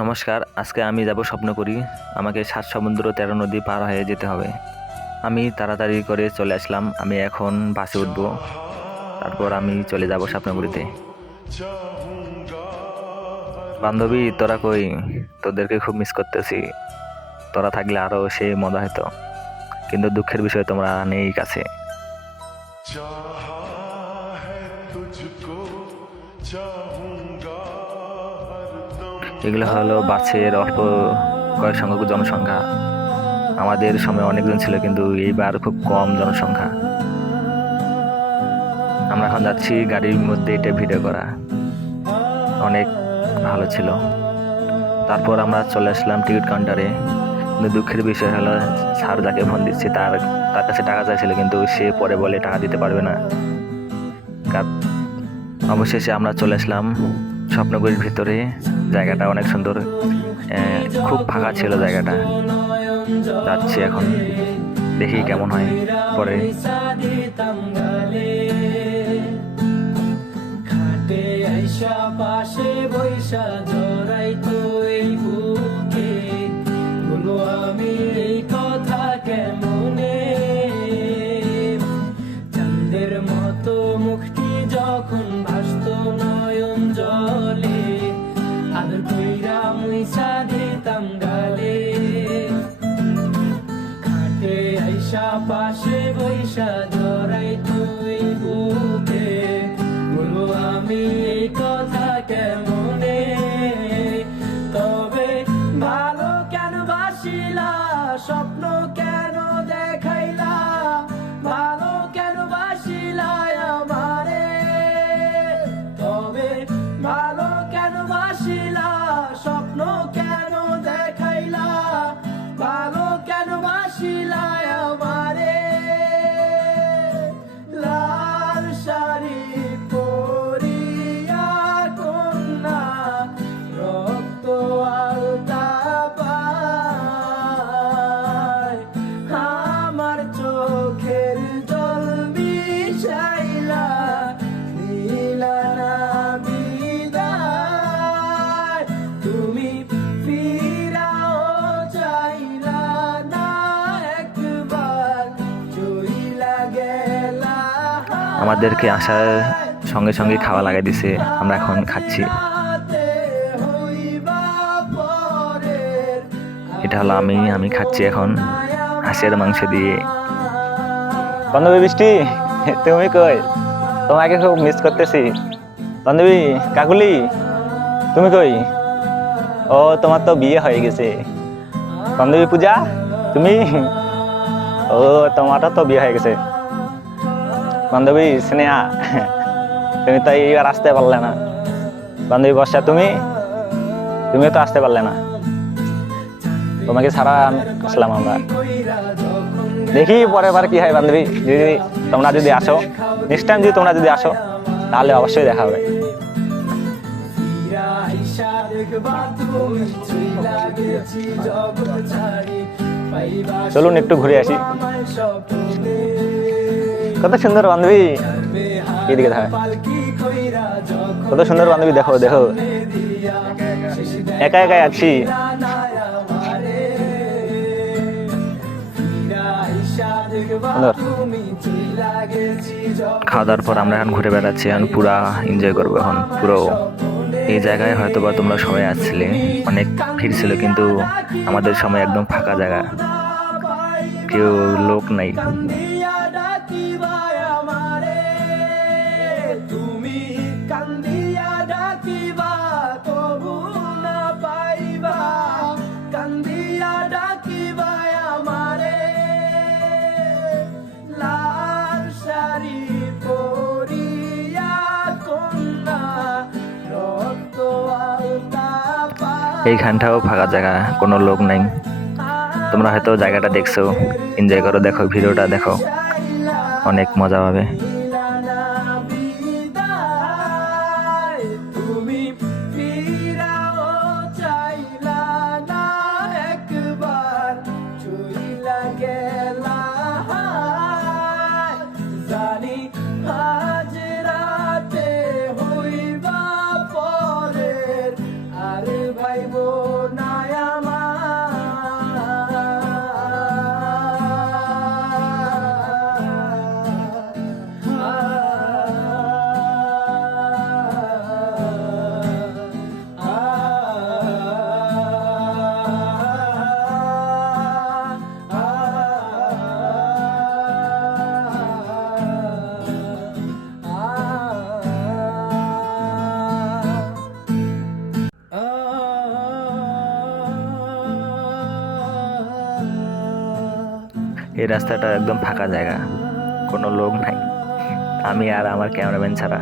নমস্কার, আজকে আমি যাব স্বপ্নপুরী। আমাকে ৭ সমুদ্র ১৩ নদী পার হয়ে যেতে হবে। আমি তাড়াতাড়ি করে চলে আসলাম। আমি এখন বাসে উঠব, তারপর আমি চলে যাব স্বপ্নপুরীতে। বান্ধবী, তোরা কই? তোদেরকে খুব মিস করতেছি। তোরা থাকলে আরও সেই মজা হতো, কিন্তু দুঃখের বিষয় তোমরা নেই কাছে। এগুলো হলো বাসের অল্প কয়েক সংখ্যক জনসংখ্যা। আমাদের সময় অনেকজন ছিল, কিন্তু এইবার খুব কম জনসংখ্যা। আমরা এখন যাচ্ছি গাড়ির মধ্যে, এটা ভিডিও করা অনেক ভালো ছিল। তারপর আমরা চলে আসলাম টিকিট কাউন্টারে। কিন্তু দুঃখের বিষয় হলো, স্যার যাকে ফোন দিচ্ছি তার কাছে টাকা চাইছিল, কিন্তু সে পরে বলে টাকা দিতে পারবে না। অবশেষে আমরা চলে আসলাম স্বপ্নপুরীর ভিতরে। জায়গাটা অনেক সুন্দর, খুব ফাঁকা ছিল জায়গাটা। যাচ্ছি এখন, দেখি কেমন হয় পরে। পাশে বৈশা জড়াই তুই বুকে বলো আমি এই কথা কেমনে। চাঁদের মতো মুখটি যখন ভাসত নয়ন জলে, আদর কইরা মুইসা দিতাম গালে। খাটে আইসা পাশে বৈশা জড়াই তুই বুকে বলো আমি এই কথা কেমনে। তবে ভালো কেন বাসিলা, স্বপ্ন কেন দেখাইলা, ভালো কেন বাসিলা আমারে। তবে ভালো কেন বাসিলা, স্বপ্ন কেন দেখাইলা, ভালো কেন বাসিলা আমারে। লাল শাড়ি পরিয়া কন্যা রক্ত আলতা পায়, আমার চোখের জল মিশাইলা দিলা না বিদায়। তুমি ফিরাও চাইলা না একবার, চইলা গেলা। আমাদেরকে আসার সঙ্গে সঙ্গে খাওয়া লাগাই দিছে, আমরা এখন খাচ্ছি। এটা হলো আমি খাচ্ছি এখন হাঁসের মাংস দিয়ে। বান্ধবী বৃষ্টি, তুমি কই? তোমাকে খুব মিস করতেছি। বান্ধবী কাকুলি, তুমি কই? ও, তোমার তো বিয়ে হয়ে গেছে। বান্ধবী পূজা, তুমি? ও, তোমারও তো বিয়ে হয়ে গেছে। বান্ধবী স্নেহা, তুমি তো এইবার আসতে পারলে না। বান্ধবী বর্ষা, তুমিও তো আসতে পারলে না। তোমাকে ছাড়া আসলাম আমরা। দেখি পরের বার কি হয় বান্ধবী, তোমরা যদি আসো, নেক্সট টাইম যদি তোমরা যদি আসো, তাহলে অবশ্যই দেখা হবে। চলুন একটু ঘুরে আসি। কত সুন্দর বান্ধবী, এদিকে দেখা, কত সুন্দর বান্ধবী, দেখো দেখো, একা একাই আছি। খাওয়া দাওয়ার পর আমরা এখন ঘুরে বেড়াচ্ছি, এখন পুরা এনজয় করবো এখন পুরো। এই জায়গায় হয়তো বা তোমরা সবাই আসছিলে, অনেক ভিড় ছিল, কিন্তু আমাদের সময় একদম ফাঁকা জায়গা, কেউ লোক নাই। এইখানটাও ফাঁকা জায়গা, কোনো লোক নাই। তোমরা হয়তো জায়গাটা দেখছো, এনজয় করো, দেখো ভিডিওটা দেখো, অনেক মজা পাবে। আজ রাতে হইবা পরের, আরে ভাইবো এই রাস্তাটা একদম ফাঁকা জায়গা, কোনো লোক নাই, আমি আর আমার ক্যামেরাম্যান ছাড়া।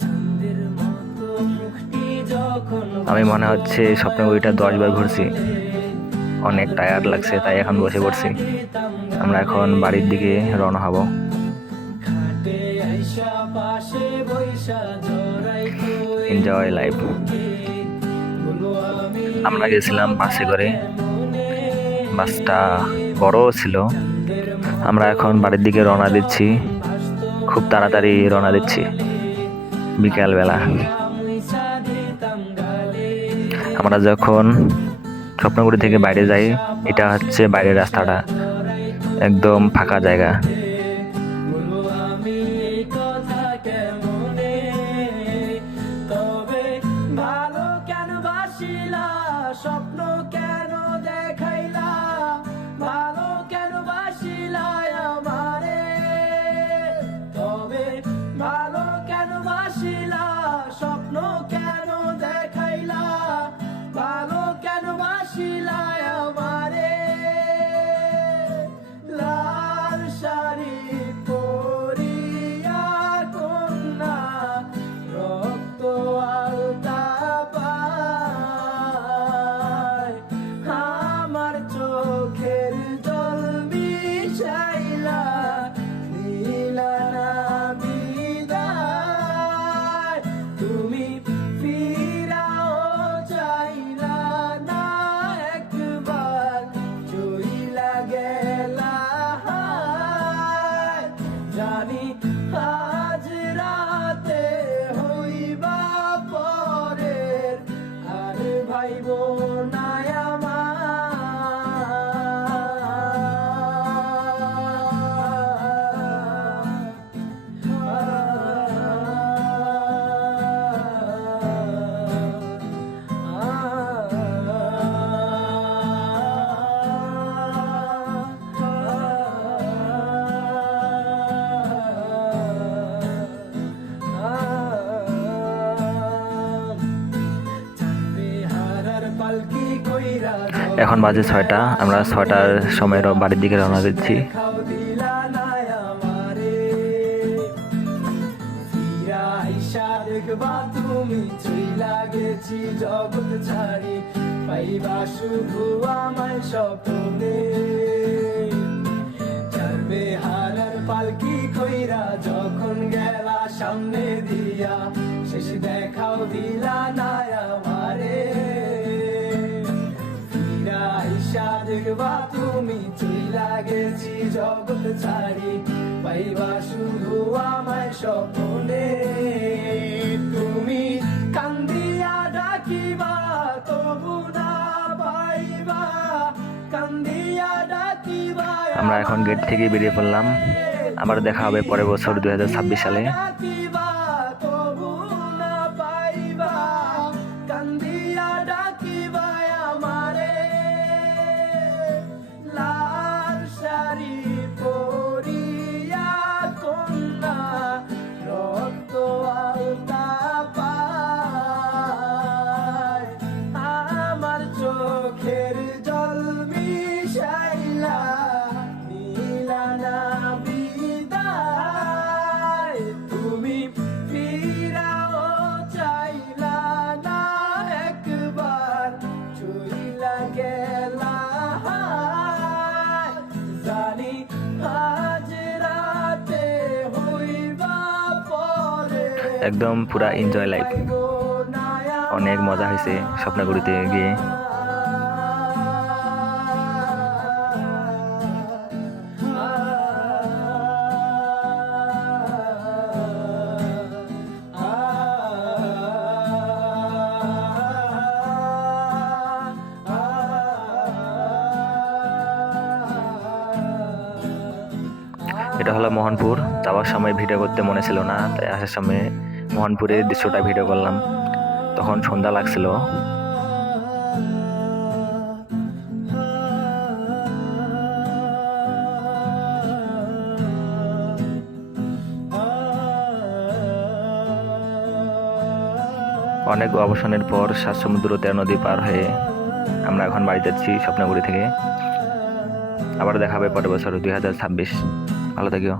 চাঁদের মতো মুখটি যখন আমি মনে হচ্ছে স্বপ্নগুড়িটা 10 বার ঘুরছি, অনেক টায়ার্ড লাগছে তাই এখন বসে পড়ছি। আমরা এখন বাড়ির দিকে রওনা হব। খাটে আইসা পাশে বৈশা জড়াইতো এনজয় লাইফ। বলো আমি আমরা গেছিলাম বাসে করে, বাসটা বড় ছিল। আমরা এখন বাড়ির দিকে রওনা দিচ্ছি, খুব তাড়াতাড়ি রওনা দিচ্ছি বিকালবেলা। মুইসা দিতাম গালে আমরা যখন স্বপ্নগুড়ি থেকে বাইরে যাই, এটা হচ্ছে বাইরের রাস্তাটা, একদম ফাঁকা জায়গা। বলো আমি এই কথা কেমনে তবে ভালো কেন বাসিলা স্বপ্ন কেন দেখাইলা ভালো কেন বাসিলা আমারে তবে ভালো কেন বাসিলা স্বপ্ন কেন দেখাইলা ভালো কেন বাসিলা আমারে লাল শাড়ি পরিয়া কন্যা রক্ত আলতা পায় আমার চোখের জল মিশাইলা দিলা না বিদায় তুমি ফিরাও চাইলা না একবার চইলা গেলা জানি আজ রাতে হইবা পরের আর ভাইব না পালকি কইরা এখন বাজে 6টা, আমরা 6টার সময় বাড়ির দিকে রওনা দিচ্ছি। খাও দিলা না আমারে ফিরা আইসা দেখবা তুমি চইলা গেছি জগৎ ছাড়ি পাইবা শুধু আমায় স্বপ্নে চারবে হারার পালকি কইরা যখন গেলা সামনে দিয়া শেষ দেখাও দিলা না আমারে ফিরা আইসা দেখবা তুমি চইলা গেছি জগৎ ছাড়ি পাইবা শুধু আমায় স্বপ্নে তুমি কান্দিয়া ডাকিবা তবু না পাইবা কান্দিয়া ডাকিবা আমরা এখন গেট থেকে বেরিয়ে পড়লাম, আবার দেখা হবে পরের বছর 2026 সালে। ডাকিবা তবু না পাইবা কান্দিয়া ডাকিবা আমারে লাল শাড়ি পরিয়া কন্যা রক্ত আলতা পায় আমার চোখের জল মিশাইলা দিলা না বিদায় তুমি ফিরাও চাইলা না একবার চইলা গেলা জানি আজ রাতে হইবা পরে একদম পুরা এনজয় লাইফ, অনেক মজা হয়েছে স্বপ্নগুড়িতে গিয়ে। এটা হলো মোহনপুর। যাওয়ার সময় ভিডিও করতে মনে ছিল না, তাই আসার সময় মোহনপুরের দৃশ্যটা ভিডিও করলাম। তখন সন্ধ্যা লাগছিল। অনেক অবসানের পর 7 সমুদ্র 13 নদী পার হয়ে আমরা এখন বাড়ি যাচ্ছি স্বপ্নগুড়ি থেকে। আবার দেখা হবে পরের বছর 2026। ভালো থাকিও।